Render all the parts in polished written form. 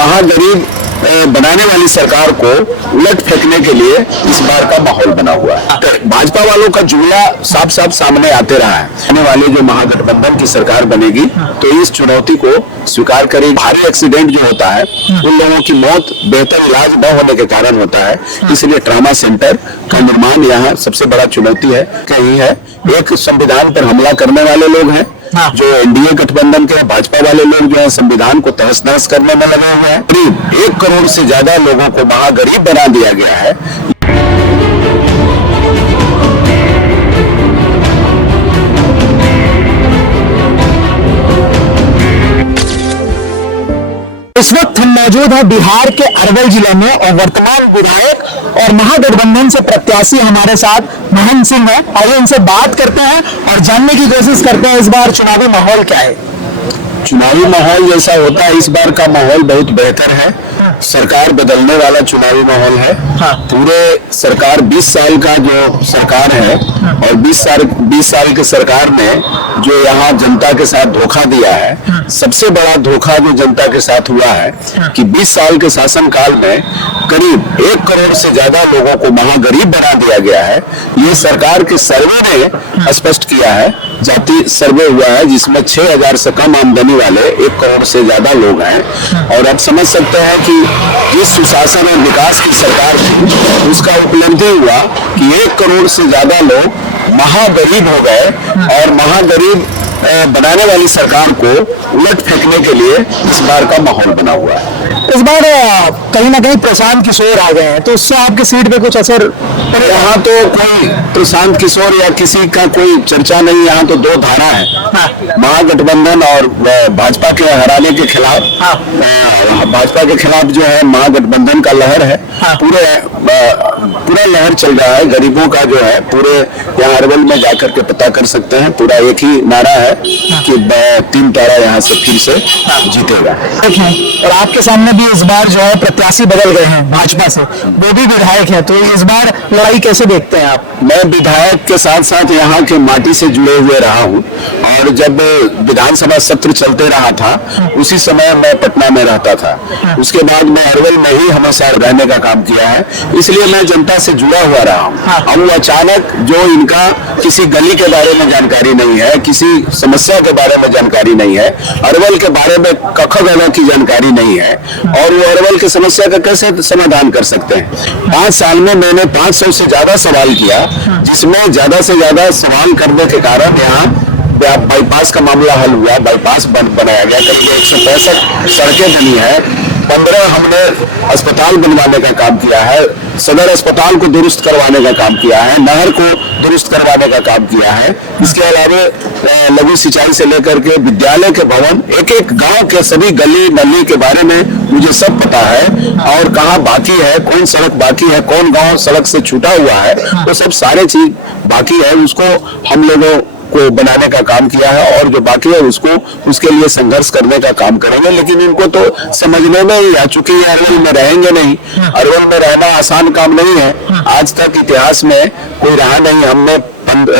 महागरीब बनाने वाली सरकार को उलट फेंकने के लिए इस बार का माहौल बना हुआ है। भाजपा वालों का जुमला साफ साफ सामने आते रहा है। आने वाले जो महागठबंधन की सरकार बनेगी तो इस चुनौती को स्वीकार करेगी। भारी एक्सीडेंट जो होता है उन लोगों की मौत बेहतर इलाज न होने के कारण होता है, इसलिए ट्रामा सेंटर का निर्माण यहाँ सबसे बड़ा चुनौती है। कहीं है एक संविधान पर हमला करने वाले लोग हैं जो एनडीए गठबंधन के भाजपा वाले लोग जो है संविधान को तहस नहस करने में लगे हुए हैं। करीब 1 करोड़ से ज्यादा लोगों को महागरीब बना दिया गया है। इस वक्त हम मौजूद हैं बिहार के अरवल जिले में और वर्तमान विधायक और महागठबंधन से प्रत्याशी हमारे साथ महंत सिंह है। आइए इनसे बात करते हैं और जानने की कोशिश करते हैं इस बार चुनावी माहौल क्या है। चुनावी माहौल जैसा होता है इस बार का माहौल बहुत बेहतर है। सरकार बदलने वाला चुनावी माहौल है। पूरे सरकार 20 साल का जो सरकार है और 20 साल के सरकार ने जो यहाँ जनता के साथ धोखा दिया है, सबसे बड़ा धोखा जो जनता के साथ हुआ है कि 20 साल के शासनकाल में करीब 1 करोड़ से ज्यादा लोगों को महागरीब बना दिया गया है। ये सरकार के सर्वे ने स्पष्ट किया है। जाति सर्वे हुआ है जिसमें 6000 से कम आमदनी वाले 1 करोड़ से ज्यादा लोग हैं। और अब समझ सकते हैं कि जिस सुशासन और विकास की सरकार थी उसका उपलब्धि हुआ कि 1 करोड़ से ज्यादा लोग महागरीब हो गए और महागरीब बनाने वाली सरकार को उलट फेंकने के लिए इस बार का माहौल बना हुआ है। इस बार कहीं ना कहीं प्रशांत किशोर आ गए हैं तो उससे आपकी सीट पे कुछ असर? यहाँ तो कोई प्रशांत किशोर या किसी का कोई चर्चा नहीं। यहाँ तो 2 धारा है, महागठबंधन और भाजपा के हराने के खिलाफ। भाजपा के खिलाफ जो है महागठबंधन का लहर है। पूरा लहर चल रहा है गरीबों का जो है। पूरे यहाँ अरवल में जाकर के पता कर सकते हैं। पूरा एक ही नारा है कि 3 तारा यहाँ से फिर से जीतेगा। और आपके सामने भी इस बार जो है प्रत्याशी बदल गए हैं भाजपा से, वो भी विधायक है, तो इस बार लड़ाई कैसे देखते हैं आप? मैं विधायक के साथ साथ यहाँ के माटी से जुड़े हुए रहा हूँ और जब विधानसभा सत्र चलते रहा था उसी समय मैं पटना में रहता था। उसके बाद मैं अरवल में ही हमेशा रहने का काम किया है, इसलिए मैं जनता से जुड़ा हुआ रहा हूँ। अब वो अचानक जो इनका किसी गली के बारे में जानकारी नहीं है, किसी समस्या के बारे में जानकारी नहीं है, अरवल के बारे में कखगना की जानकारी नहीं है और वो अरवल की समस्या का कैसे समाधान कर सकते हैं। 5 साल में मैंने 500 से ज्यादा सवाल किया, जिसमें ज्यादा से ज्यादा सवाल करने के कारण यहाँ बाईपास का मामला हल हुआ। बाईपास बनाया गया, करीब 165 सड़कें बनी है, 15 हमने अस्पताल बनवाने का काम किया है, सदर अस्पताल को दुरुस्त करवाने का काम किया है, नहर को दुरुस्त करवाने का काम किया है। इसके अलावा लघु सिंचाई से लेकर के विद्यालय के भवन, एक गांव के सभी गली नली के बारे में मुझे सब पता है और कहाँ बाकी है, कौन सड़क बाकी है, कौन गांव सड़क से छूटा हुआ है, तो सब सारे चीज बाकी है। उसको हम लोगों को बनाने का काम किया है और जो बाकी है उसको उसके लिए संघर्ष करने का काम करेंगे। लेकिन इनको तो समझने में ही आ चुकी है, अरवल में रहेंगे नहीं। अरवल में रहना आसान काम नहीं है। आज तक इतिहास में कोई रहा नहीं। हमने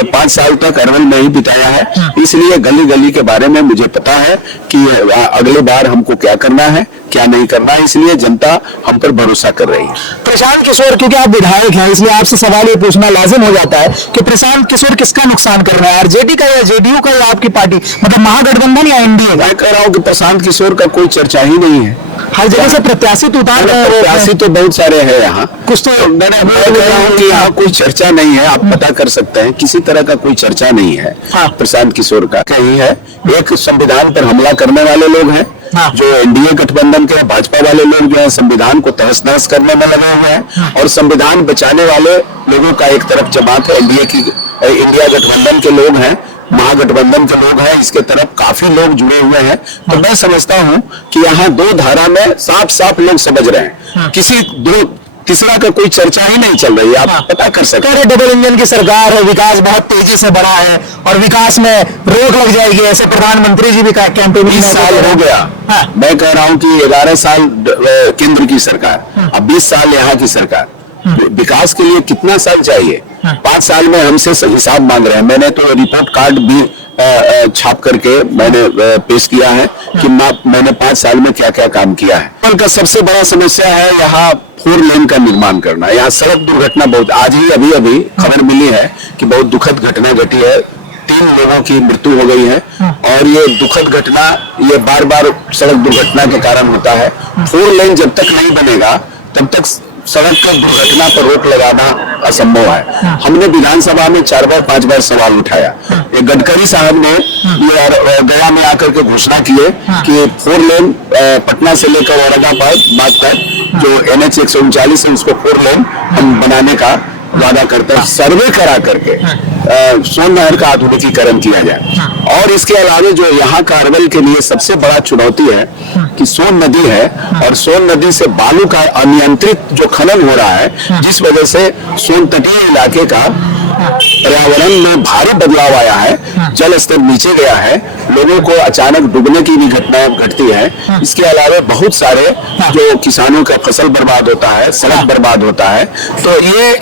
5 साल तक अरवल में ही बिताया है, इसलिए गली गली के बारे में मुझे पता है कि अगले बार हमको क्या करना है क्या नहीं करना है, इसलिए जनता हम पर भरोसा कर रही है। प्रशांत किशोर, क्योंकि आप विधायक हैं इसलिए आपसे सवाल ये पूछना लाजिम हो जाता है कि प्रशांत किशोर किसका नुकसान कर रहा है, आरजेडी का या जेडीयू का या आपकी पार्टी, मतलब महागठबंधन या एनडीए? मैं कह रहा हूँ कि प्रशांत किशोर का कोई चर्चा ही नहीं है। हर जगह से प्रत्याशी तो उतार प्रत्याशी तो बहुत सारे हैं यहाँ, कुछ तो मैं कह रहा हूँ कि यहाँ कोई चर्चा नहीं है। आप पता कर सकते हैं, किसी तरह का कोई चर्चा नहीं है प्रशांत किशोर का। कहीं है एक संविधान पर हमला करने वाले लोग हैं जो एनडीए गठबंधन के भाजपा वाले लोग जो है संविधान को तहस नहस करने में लगे हुए हैं और संविधान बचाने वाले लोगों का एक तरफ जमात है, इंडिया गठबंधन के लोग हैं, महागठबंधन के लोग हैं, इसके तरफ काफी लोग जुड़े हुए हैं। तो मैं समझता हूं कि यहाँ 2 धारा में साफ साफ लोग समझ रहे हैं, किसी तीसरा का कोई चर्चा ही नहीं चल रही है। आप पता कर सकते हैं। डबल इंजन की सरकार है, विकास बहुत तेजी से बढ़ा है और विकास में रोक लग जाएगी, ऐसे प्रधानमंत्री जी भी कैंपेन। 20 साल हो गया। मैं कह रहा हूं कि 11 साल केंद्र की सरकार, अब 20 साल यहाँ की सरकार। विकास के लिए कितना साल चाहिए? 5 साल में हमसे हिसाब मांग रहे हैं। मैंने तो रिपोर्ट कार्ड भी छाप करके मैंने पेश किया है कि मैंने 5 साल में क्या क्या काम किया है। उनका सबसे बड़ा समस्या है यहाँ 4 लेन का निर्माण करना। यहाँ सड़क दुर्घटना बहुत, आज ही अभी खबर मिली है कि बहुत दुखद घटना घटी है, 3 लोगों की मृत्यु हो गई है और ये दुखद घटना ये बार बार सड़क दुर्घटना के कारण होता है। 4 लेन जब तक नहीं बनेगा तब तक सड़क का दुर्घटना पर रोक लगाना असंभव है। हमने विधानसभा में 4 बार 5 बार सवाल उठाया। ये गडकरी साहब ने ये गया में आकर के घोषणा किए कि 4 लेन पटना से लेकर औरंगाबाद तक जो NH 139 है उसको 4 लेन हम बनाने का वादा करते हैं। सर्वे करा करके सोन नहर का आधुनिकीकरण किया जाए। और इसके अलावा जो यहाँ का अरवल के लिए सबसे बड़ा चुनौती है कि सोन नदी है और सोन नदी से बालू का अनियंत्रित जो खनन हो रहा है, जिस वजह से सोन तटीय इलाके का पर्यावरण में भारी बदलाव आया है, जल स्तर नीचे गया है, लोगों को अचानक डूबने की भी घटना घटती है। इसके अलावा बहुत सारे जो किसानों का फसल बर्बाद होता है, सड़क बर्बाद होता है। तो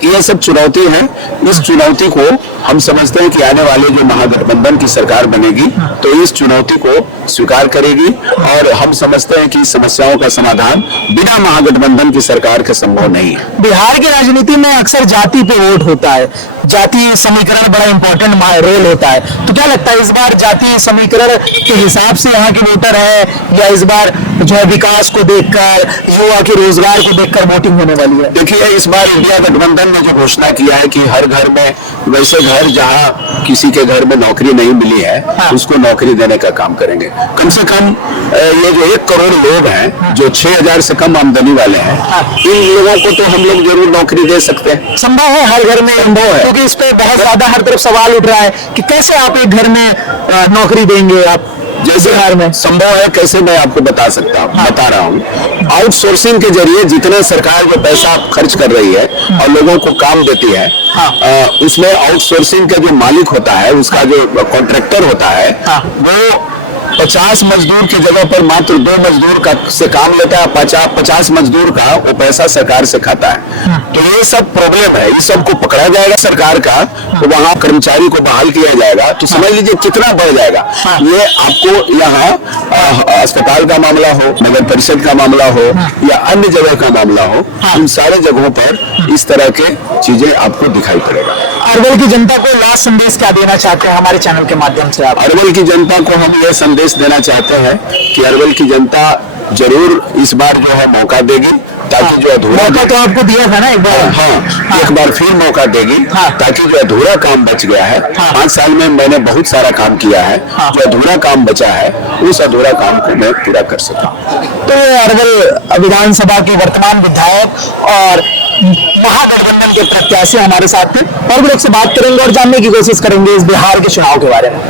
ये सब चुनौती है। इस चुनौती को हम समझते हैं कि आने वाले जो महागठबंधन की सरकार बनेगी तो इस चुनौती को स्वीकार करेगी और हम समझते हैं कि समस्याओं का समाधान बिना महागठबंधन की सरकार के संभव नहीं है। बिहार की राजनीति में अक्सर जाति पे वोट होता है, जाति समीकरण बड़ा इंपॉर्टेंट रोल होता है। तो क्या लगता है इस बार जाति समीकरण के हिसाब से यहाँ के वोटर है या इस बार जो है विकास को देखकर, युवा के रोजगार को देखकर वोटिंग होने वाली है? देखिए, इस बार इंडिया गठबंधन ने जो घोषणा किया है कि हर घर में, वैसे घर जहाँ किसी के घर में नौकरी नहीं मिली है उसको नौकरी देने का काम करेंगे। कम से कम ये जो 1 करोड़ लोग हैं जो 6,000 से कम आमदनी वाले हैं, इन लोगों को तो हम लोग जरूर नौकरी दे सकते हैं। संभव है हर घर में? संभव है, क्योंकि इस पे बहुत ज्यादा हर तरफ सवाल उठ रहा है कि कैसे आप एक घर में नौकरी देंगे। आप जैसे बिहार में संभव है, कैसे मैं आपको बता रहा हूँ। आउटसोर्सिंग के जरिए जितना सरकार जो पैसा खर्च कर रही है और लोगों को काम देती है, उसमें आउटसोर्सिंग का जो मालिक होता है, उसका जो कॉन्ट्रैक्टर होता है, वो 50 मजदूर की जगह पर मात्र 2 मजदूर का से काम लेता है। 50 मजदूर का वो पैसा सरकार से खाता है। तो ये सब प्रॉब्लम है, इस सब को पकड़ा जाएगा सरकार का, तो वहाँ कर्मचारी को बहाल किया जाएगा तो समझ लीजिए कितना बढ़ जाएगा। ये आपको यहाँ अस्पताल का मामला हो, नगर परिषद का मामला हो या अन्य जगह का मामला हो, इन सारे जगहों पर इस तरह के चीजें आपको दिखाई पड़ेगा। अरवल की जनता को लास्ट संदेश क्या देना चाहते हैं हमारे चैनल के माध्यम से आप? अरवल की जनता को हम यह संदेश देना चाहते हैं कि अरवल की जनता जरूर इस बार जो है मौका देगी, ताकि जो अधूरा मौका तो आपको दिया था ना एक बार। हाँ, एक बार फिर मौका देगी, ताकि जो अधूरा काम बच गया है, 5 साल में मैंने बहुत सारा काम किया है, जो अधूरा काम बचा है उस अधूरा काम को मैं पूरा कर सकूं। तो अरवल विधानसभा के वर्तमान विधायक और महागठबंधन के प्रत्याशी हमारे साथ थे और भी लोग से बात करेंगे और जानने की कोशिश करेंगे इस बिहार के चुनाव के बारे में।